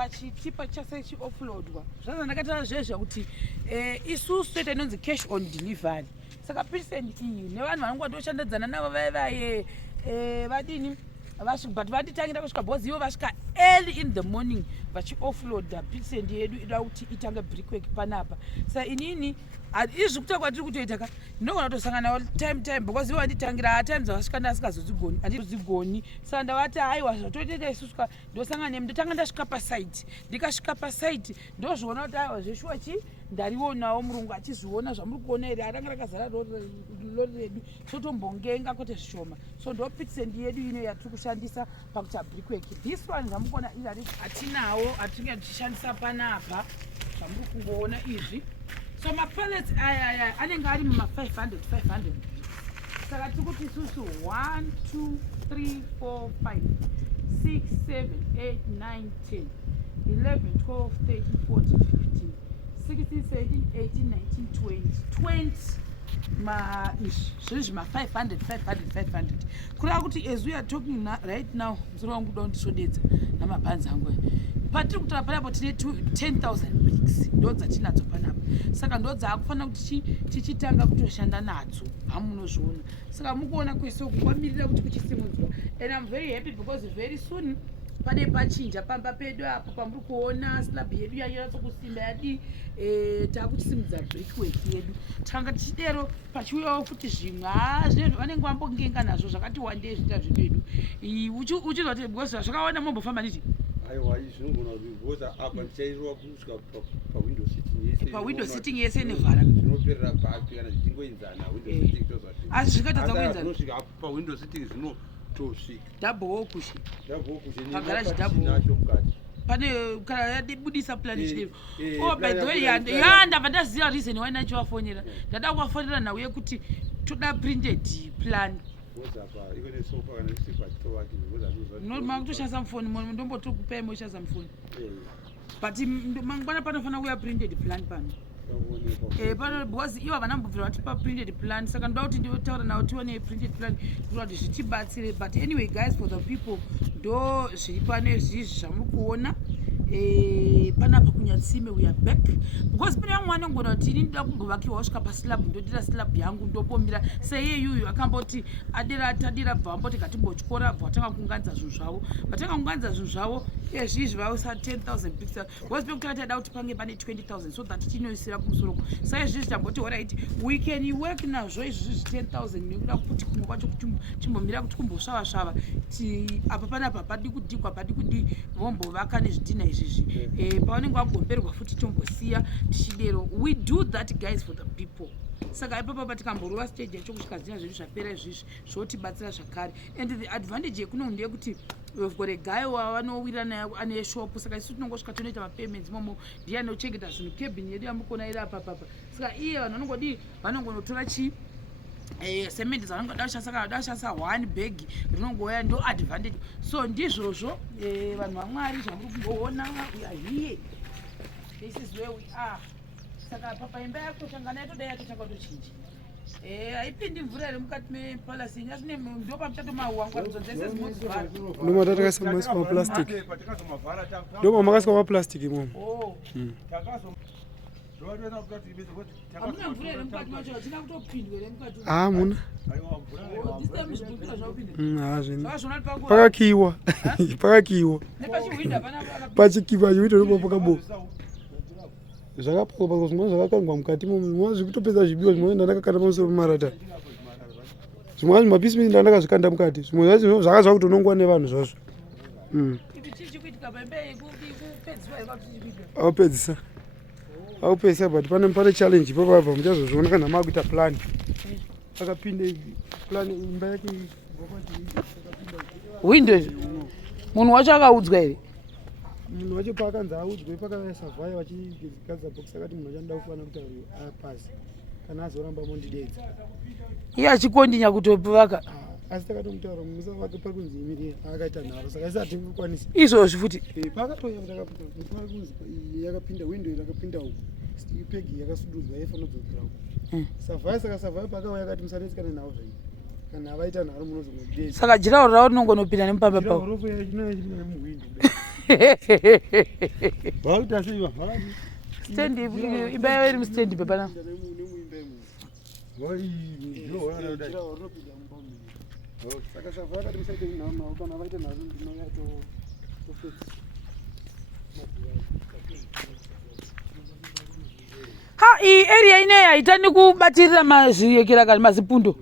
pachitipa chase chi-offloadwa zvazandakataura zvezvo kuti isusu toita inonzi cash on delivery. Saka Pitsand iyi nevanhu vanongotoshanda navo vaye vadini but vatitangira kusvika bhozi ivo vasvika early in the morning vachi-offloada Pitsand yedu ida kuti itange brickwork panapa. Saka inini izvi kuta kwatiri kutoita ka ndinogona kutosangana nawo time because ivo vanditangira times vasvika ndasikazozigoni handizigoni. Saka ndavati haiwa zvatotoita isusu ndosangana nemi ndotanga ndasvika pasite. Ndikasvika pasite ndozviona kuti haiwa zveshuwa chi ndarionawo murungu achizviona zvamuri kuona here aranga rakazara lori redu totombongenga kwete zvishoma. So ndo Pitsand yedu ino yatiri kushandisa pakuita brickwork. This one zvamukuona izvi hatinawo atinge tichishandisa panapa zvamuri kungoona izvi. So mapallets aya anenge ari muma500 saka tiri kuti isusu 1 2 3 4 5 6 7 8 9 10 11 12 13 14 15 16 17 18 19 20 zvinhu zvima500 kureva kuti as we are talking right now muzoro wangu kuda kundisvodedza namabhanzi angu patiri kutora panapo tine 10,000 bricks ndo dzatinadzo panapo. Saka ndo dzaakufanira kuti tichitanga kutoshanda nadzo hamunozviona. Saka mukuona kwese uku kwamirira kuti kuchisimudzwa and I'm very happy because very soon pane pachinja pamba pedu apo pamuri kuona slab yedu yanyatsokusimba yadi takuchisimudza brickwork yedu. Tanga tichidero pachiuyawo kuti zvimwe zvinezvo vanenge vambongenga nazvo zvakati wandei zvita zvedu uchizwa kuti because zvakawanda mombofamba nditi aiwa zvinogona kuti apa ndichairwa kusvika pawindow sitting yese pawindow sitting yese nevhara zvinoperera papi kana zvichingoenzana window sitting tozvati asi zvikatadza kuenzana zvinosvika pawindow sitting zvinotosvika double wokushi pagaraji double nacho mukati pane kana yadibudisa plan chidero. Oh by the way ndabva ndaziva reason why ndachivafonera ndada kuvafonera nawo yekuti toda printed plan. Makutoshandisa mufoni ndombotiri kupai moshandisa mufoni but mangwana panofanira kuya printed plan pano pano because ivo havana mbobvira vatipa printed plan. Saka ndoda kuti ndiotaura navo tione printed plan kuita kuti zvitibatsire. But anyway guys, for the people ndo zviri pano izvizvi zvamuri kuona panapa kunyatsime we are back because pane vamwe vanongona kuti ini ndoda kumbovakirwa wasvika paslab ndodira slab yangu ndopombira seiye yuyu akamboti tadira bva vamboti gatimbotyora bva vatanga kuunganidza zvinhu zvavo vatanga kuunganidza zvinhu zvavo izvizvi vausa 10,000 bricks because pekutanga taida kuti pange pane 20,000 so that tinoisira kumusoroko. Saka izvizvi tamboti alright we can work nazvo izvizvi 10,000 nekuda kuti kumwe kwacho timbomira kuti kumbosvava apa panapa padi kudhigwa padi kudi vombovaka nezvidhina izvizvi pavanenge vagomberwa futi tombosiya tichidero. We do that guys for the people. Saka ipapa patikamborova stage yacho kusvika zvinhu zvedu zvapera izvizvi zvotibatsira zvakare. And the advantage yekuno ndeyekuti we've got a guy wavanowira naye ane shop. Saka isu tinongosvika tonoita mapayments momo ndiye anochengeta zvinhu cabin yedu yamukona iri apapapa. Saka iye vanhu vanongodi vanongonotora cement dzavanongoda kushandisa kana vada kushandisa 1 bag rinongouya ndo advantage. So ndizvozvo vanhu vamwari zvamuri kungoona we are here. This is where we are. Saka papa imba yako changana yatoda yatotanga kutochinja haipindi mvura iri mukati mepalasi nyazvine ndo pamutato mauwangwaridzo dzese zimozivhara ndomatatakaisa mumasi maplastic ndo makasika maplastic imomo hamuna mvura iri mukati macho hatina kutopindwa iri mukati muna zvakazvona pakakiiwa pakakiiwa nepachihwinda panapa pachikiva chiwito ndopo pakabo zvakapakwa zvimwe zvakakangwa mukati zvimwe zvikutopedza zvibiwa zvimwe ndandakakanda pamusoro pemarata zvimwe zvimapisi misi ndandakazvikanda mukati zvimwe zvacho zvakazva kutonongwa nevanhu zvazvo aupedzisa but pane challenge ipapapa muchazozviona kana makuita plan akapinde plan imba yake windows munhu wacho akaudzwa here munhu wacho paakanzi audzwe pakasavhaya vachigadzira bhokisi akati munhu achanoda kufanira kuti apasi kana azoramba mondidedza iye achikondinya kutopivaka asi takatomutaura musa wake pakunzi imiri akaita nharo saka isati kukwanisa izvozvi futi pakatoya kunzi yakapinda window yakapinda uku ipegi yakasududzwa yaifanira kudzokera uku savhaya saka savhaya pakauya akati musanetsikana nawo zvaii kana avaita nharo munozomudedza saka jirawo ravo rinongonopinda nemupamba pavo muhwindo vakuita seiva stand imba yayo iri mustand pepana saka savha akati musaite nhau kana vaite nhau ndinoyato ha iyi area ineyi haitani kubatirira mazviyekera kani mazipundo